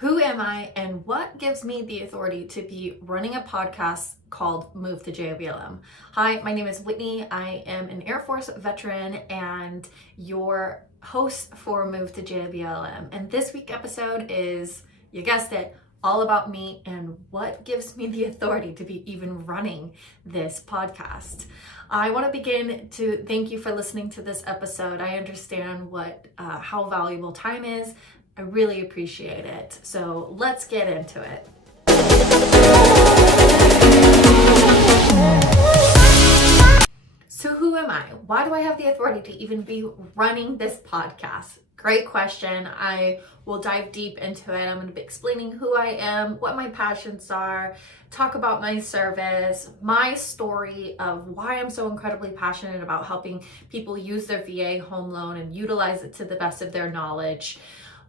Who am I and what gives me the authority to be running a podcast called Move to JBLM? Hi, my name is Whitney. I am an Air Force veteran and your host for Move to JBLM. And this week's episode is, you guessed it, all about me and what gives me the authority to be even running this podcast. I want to begin to thank you for listening to this episode. I understand how valuable time is. I really appreciate it. So let's get into it. So who am I? Why do I have the authority to even be running this podcast? Great question. I will dive deep into it. I'm going to be explaining who I am, what my passions are, talk about my service, my story of why I'm so incredibly passionate about helping people use their VA home loan and utilize it to the best of their knowledge,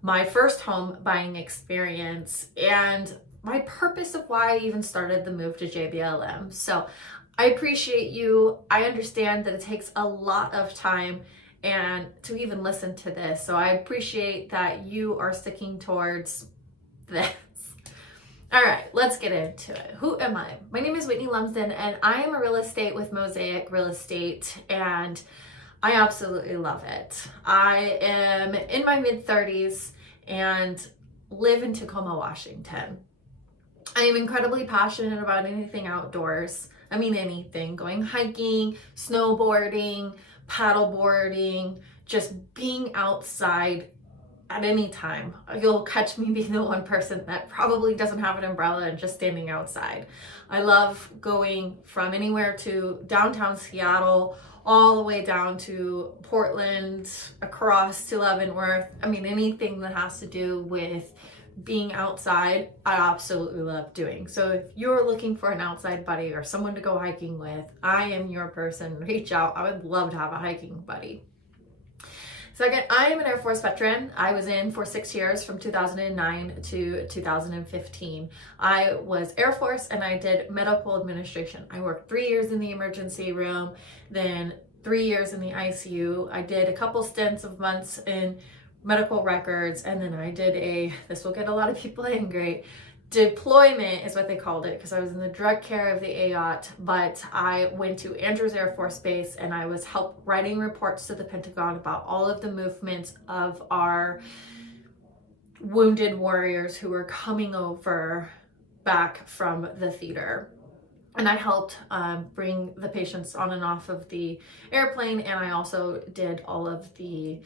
my first home buying experience, and my purpose of why I even started the move to JBLM. So I appreciate you. I understand that it takes a lot of time and to even listen to this. So I appreciate that you are sticking towards this. All right, let's get into it. Who am I? My name is Whitney Lumsden and I am a real estate with Mosaic Real Estate, and I absolutely love it. I am in my mid-30s and live in Tacoma, Washington. I am incredibly passionate about anything outdoors. I mean anything, going hiking, snowboarding, paddleboarding, just being outside at any time. You'll catch me being the one person that probably doesn't have an umbrella and just standing outside. I love going from anywhere to downtown Seattle, all the way down to Portland, across to Leavenworth. I mean, anything that has to do with being outside, I absolutely love doing. So if you're looking for an outside buddy or someone to go hiking with, I am your person. Reach out. I would love to have a hiking buddy. Second, I am an Air Force veteran. I was in for 6 years from 2009 to 2015. I was Air Force and I did medical administration. I worked 3 years in the emergency room, then 3 years in the ICU. I did a couple stints of months in medical records, and then I did this will get a lot of people angry, deployment is what they called it, because I was in the direct care of the AOT, but I went to Andrews Air Force Base and I was writing reports to the Pentagon about all of the movements of our wounded warriors who were coming over back from the theater. And I helped bring the patients on and off of the airplane, and I also did all of the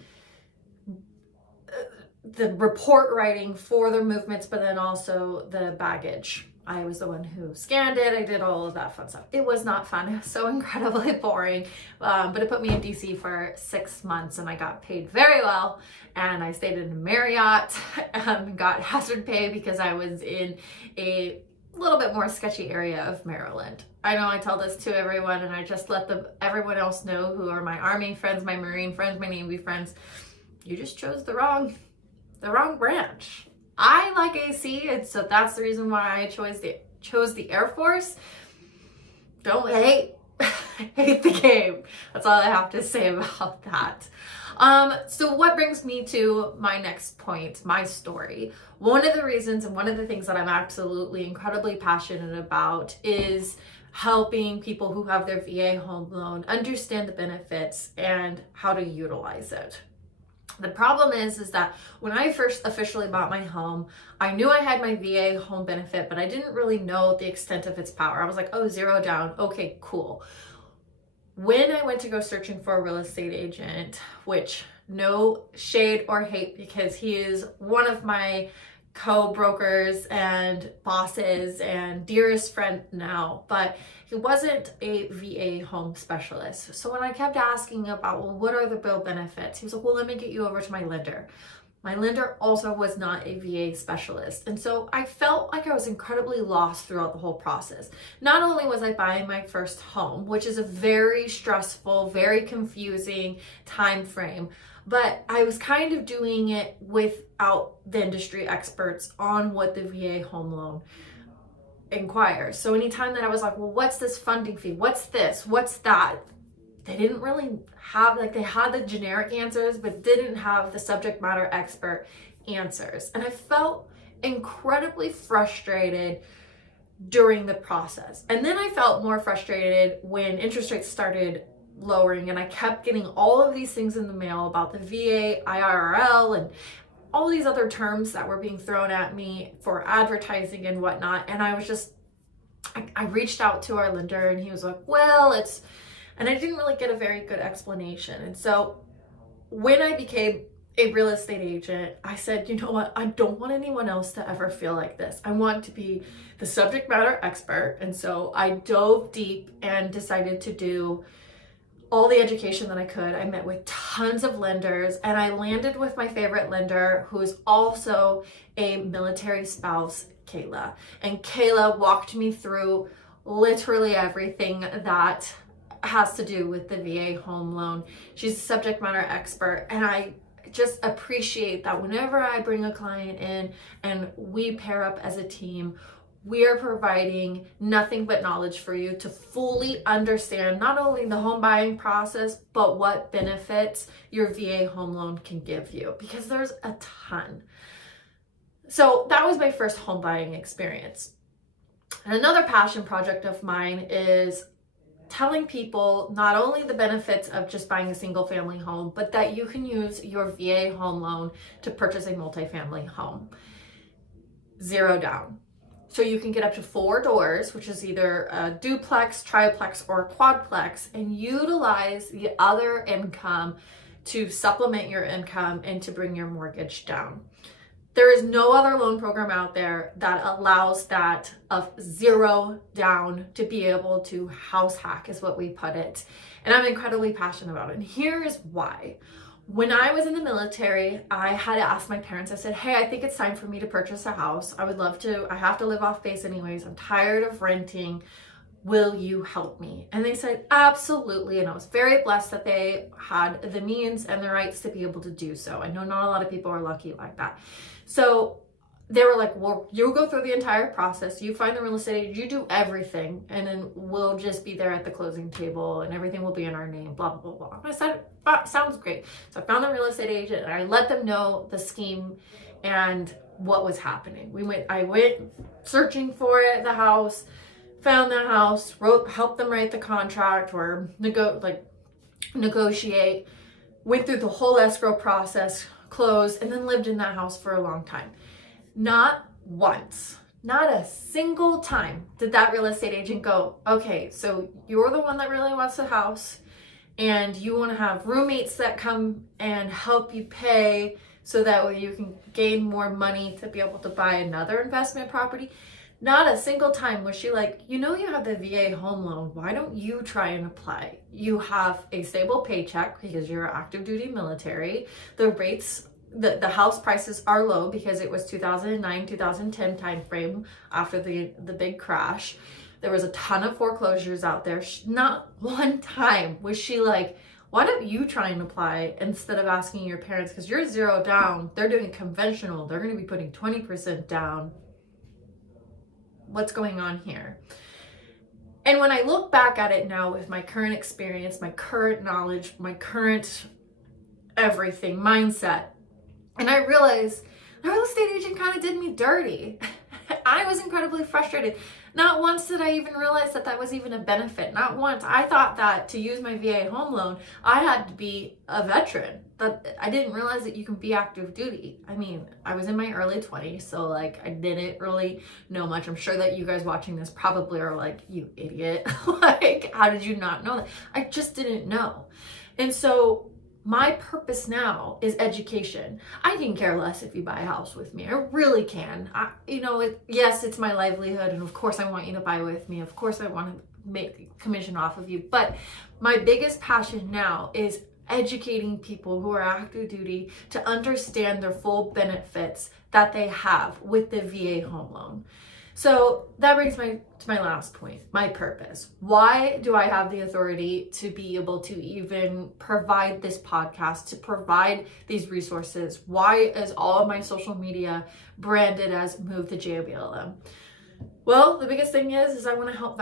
report writing for their movements, but then also the baggage. I was the one who scanned it. I did all of that fun stuff. It was not fun. It was so incredibly boring, but it put me in DC for 6 months and I got paid very well, and I stayed in a Marriott and got hazard pay because I was in a little bit more sketchy area of Maryland. I know I tell this to everyone and I just let everyone else know who are my Army friends, my Marine friends, my Navy friends. You just chose the wrong branch. I like AC, and so that's the reason why I chose the Air Force. Don't hate the game. That's all I have to say about that. So what brings me to my next point, my story. One of the reasons and one of the things that I'm absolutely incredibly passionate about is helping people who have their VA home loan understand the benefits and how to utilize it. The problem is that when I first officially bought my home, I knew I had my VA home benefit, but I didn't really know the extent of its power. I was like, oh, 0 down. Okay, cool. When I went to go searching for a real estate agent, which no shade or hate because he is one of my co-brokers and bosses and dearest friend now, but he wasn't a VA home specialist. So when I kept asking about, well, what are the bill benefits? He was like, well, let me get you over to my lender. My lender also was not a VA specialist. And so I felt like I was incredibly lost throughout the whole process. Not only was I buying my first home, which is a very stressful, very confusing time frame, but I was kind of doing it without the industry experts on what the VA home loan inquires. So anytime that I was like, well, what's this funding fee? What's this? What's that? They didn't really have, they had the generic answers, but didn't have the subject matter expert answers. And I felt incredibly frustrated during the process. And then I felt more frustrated when interest rates started lowering and I kept getting all of these things in the mail about the VA, IRL, and all these other terms that were being thrown at me for advertising and whatnot. And I reached out to our lender and he was like, well, and I didn't really get a very good explanation. And so when I became a real estate agent, I said, you know what? I don't want anyone else to ever feel like this. I want to be the subject matter expert. And so I dove deep and decided to do all the education that I could. I met with tons of lenders and I landed with my favorite lender, who is also a military spouse, Kayla. And Kayla walked me through literally everything that has to do with the VA home loan. She's a subject matter expert, and I just appreciate that whenever I bring a client in and we pair up as a team, we are providing nothing but knowledge for you to fully understand not only the home buying process, but what benefits your VA home loan can give you, because there's a ton. So that was my first home buying experience. And another passion project of mine is telling people not only the benefits of just buying a single family home, but that you can use your VA home loan to purchase a multifamily home. 0 down. So you can get up to 4 doors, which is either a duplex, triplex, or a quadplex, and utilize the other income to supplement your income and to bring your mortgage down. There is no other loan program out there that allows that of 0 down to be able to house hack, is what we put it. And I'm incredibly passionate about it. And here is why. When I was in the military, I had asked my parents, I said, hey, I think it's time for me to purchase a house. I would love to. I have to live off base anyways. I'm tired of renting. Will you help me? And they said, absolutely. And I was very blessed that they had the means and the rights to be able to do so. I know not a lot of people are lucky like that. So they were like, well, you go through the entire process. You find the real estate agent, you do everything. And then we'll just be there at the closing table and everything will be in our name, blah, blah, blah, blah. And I said, sounds great. So I found the real estate agent and I let them know the scheme and what was happening. I went searching for it, the house, found the house, helped them write the contract or negotiate, went through the whole escrow process, closed, and then lived in that house for a long time. Not once, not a single time did that real estate agent go, okay, so you're the one that really wants the house and you want to have roommates that come and help you pay so that way you can gain more money to be able to buy another investment property. Not a single time was she like, you know, you have the VA home loan. Why don't you try and apply? You have a stable paycheck because you're active duty military. The rates, the house prices are low because it was 2009, 2010 timeframe after the big crash. There was a ton of foreclosures out there. Not one time was she like, why don't you try and apply instead of asking your parents, because you're 0 down. They're doing conventional. They're going to be putting 20% down. What's going on here? And when I look back at it now with my current experience, my current knowledge, my current everything, mindset, and I realized the real estate agent kind of did me dirty. I was incredibly frustrated. Not once did I even realize that that was even a benefit. Not once. I thought that to use my VA home loan, I had to be a veteran. That I didn't realize that you can be active duty. I mean, I was in my early 20s, so like I didn't really know much. I'm sure that you guys watching this probably are like, you idiot. Like, how did you not know that? I just didn't know. And so my purpose now is education. I can care less if you buy a house with me. I really can. Yes, it's my livelihood, and of course I want you to buy with me. Of course I want to make commission off of you. But my biggest passion now is educating people who are active duty to understand their full benefits that they have with the VA home loan. So that brings me to my last point, my purpose. Why do I have the authority to be able to even provide this podcast, to provide these resources? Why is all of my social media branded as Move to JBLM? Well, the biggest thing is I want to help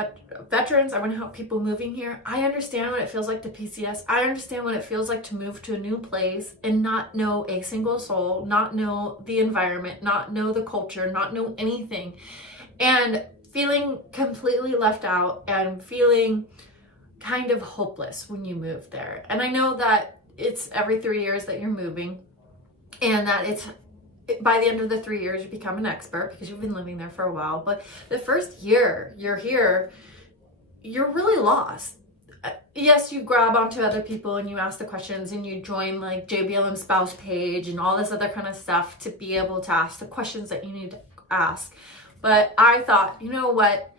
veterans. I want to help people moving here. I understand what it feels like to PCS. I understand what it feels like to move to a new place and not know a single soul, not know the environment, not know the culture, not know anything, and feeling completely left out and feeling kind of hopeless when you move there. And I know that it's every 3 years that you're moving, and that it's by the end of the 3 years you become an expert because you've been living there for a while. But the first year you're here, you're really lost. Yes, you grab onto other people and you ask the questions and you join like JBLM spouse page and all this other kind of stuff to be able to ask the questions that you need to ask. But I thought, you know what?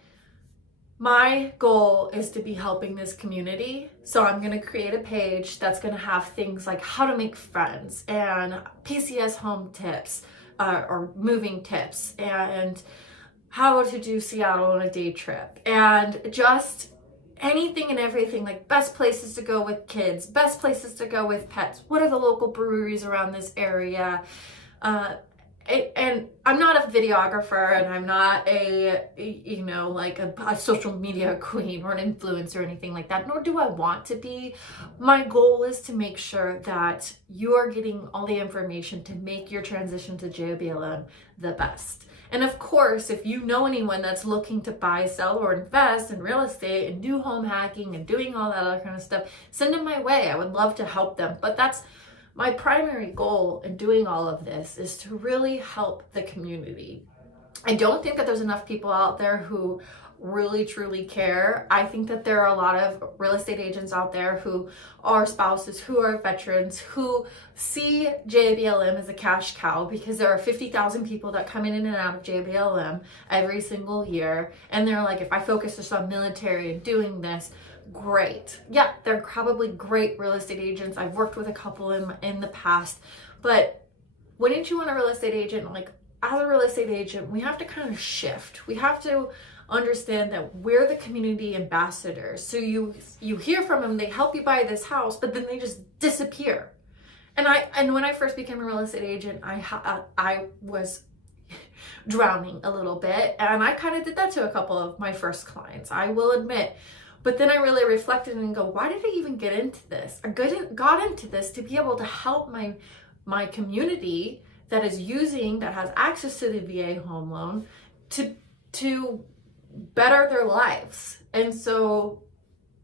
My goal is to be helping this community. So I'm going to create a page that's going to have things like how to make friends and PCS home tips or moving tips and how to do Seattle on a day trip and just anything and everything, like best places to go with kids, best places to go with pets. What are the local breweries around this area? And I'm not a videographer and I'm not a social media queen or an influencer or anything like that, nor do I want to be. My goal is to make sure that you are getting all the information to make your transition to JBLM the best. And of course, if you know anyone that's looking to buy, sell, or invest in real estate and do home hacking and doing all that other kind of stuff, send them my way. I would love to help them. But that's my primary goal in doing all of this, is to really help the community. I don't think that there's enough people out there who really truly care. I think that there are a lot of real estate agents out there who are spouses, who are veterans, who see JBLM as a cash cow because there are 50,000 people that come in and out of JBLM every single year. And they're like, if I focus just on military and doing this, great. Yeah, they're probably great real estate agents. I've worked with a couple in the past, but wouldn't you want a real estate agent? Like, as a real estate agent, we have to kind of shift. We have to understand that we're the community ambassadors. So you hear from them, they help you buy this house, but then they just disappear. And when I first became a real estate agent, I was drowning a little bit, and I kind of did that to a couple of my first clients, I will admit. But then I really reflected and go, why did I even get into this? I got into this to be able to help my community that has access to the VA home loan to better their lives. And so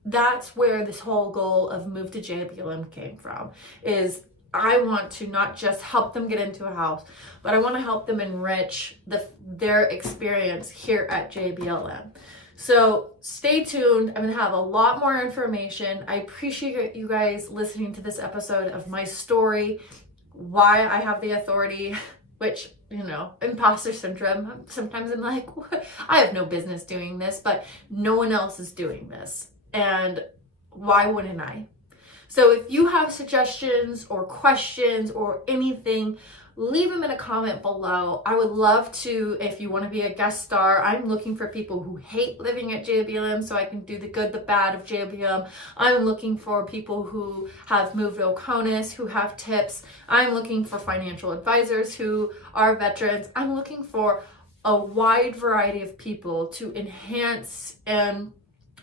that's where this whole goal of Move to JBLM came from, is I want to not just help them get into a house, but I want to help them enrich their experience here at JBLM. So stay tuned. I'm going to have a lot more information. I appreciate you guys listening to this episode of my story, why I have the authority, which, imposter syndrome. Sometimes I'm like, I have no business doing this, but no one else is doing this. And why wouldn't I? So if you have suggestions or questions or anything, leave them in a comment below. I would love to, if you want to be a guest star. I'm looking for people who hate living at JBLM so I can do the good, the bad of JBLM. I'm looking for people who have moved to Oconus, who have tips. I'm looking for financial advisors who are veterans. I'm looking for a wide variety of people to enhance and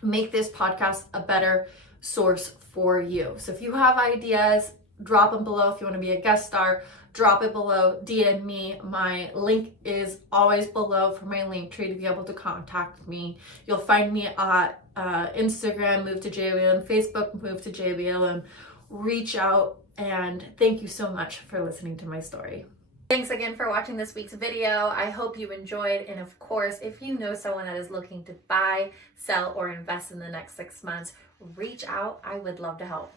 make this podcast a better source for you. So if you have ideas, drop them below. If you want to be a guest star, drop it below, DM me. My link is always below for my link tree to be able to contact me. You'll find me at Instagram, Move to JBLM, Facebook, Move to JBLM. Reach out, and thank you so much for listening to my story. Thanks again for watching this week's video. I hope you enjoyed. And of course, if you know someone that is looking to buy, sell, or invest in the next 6 months, reach out. I would love to help.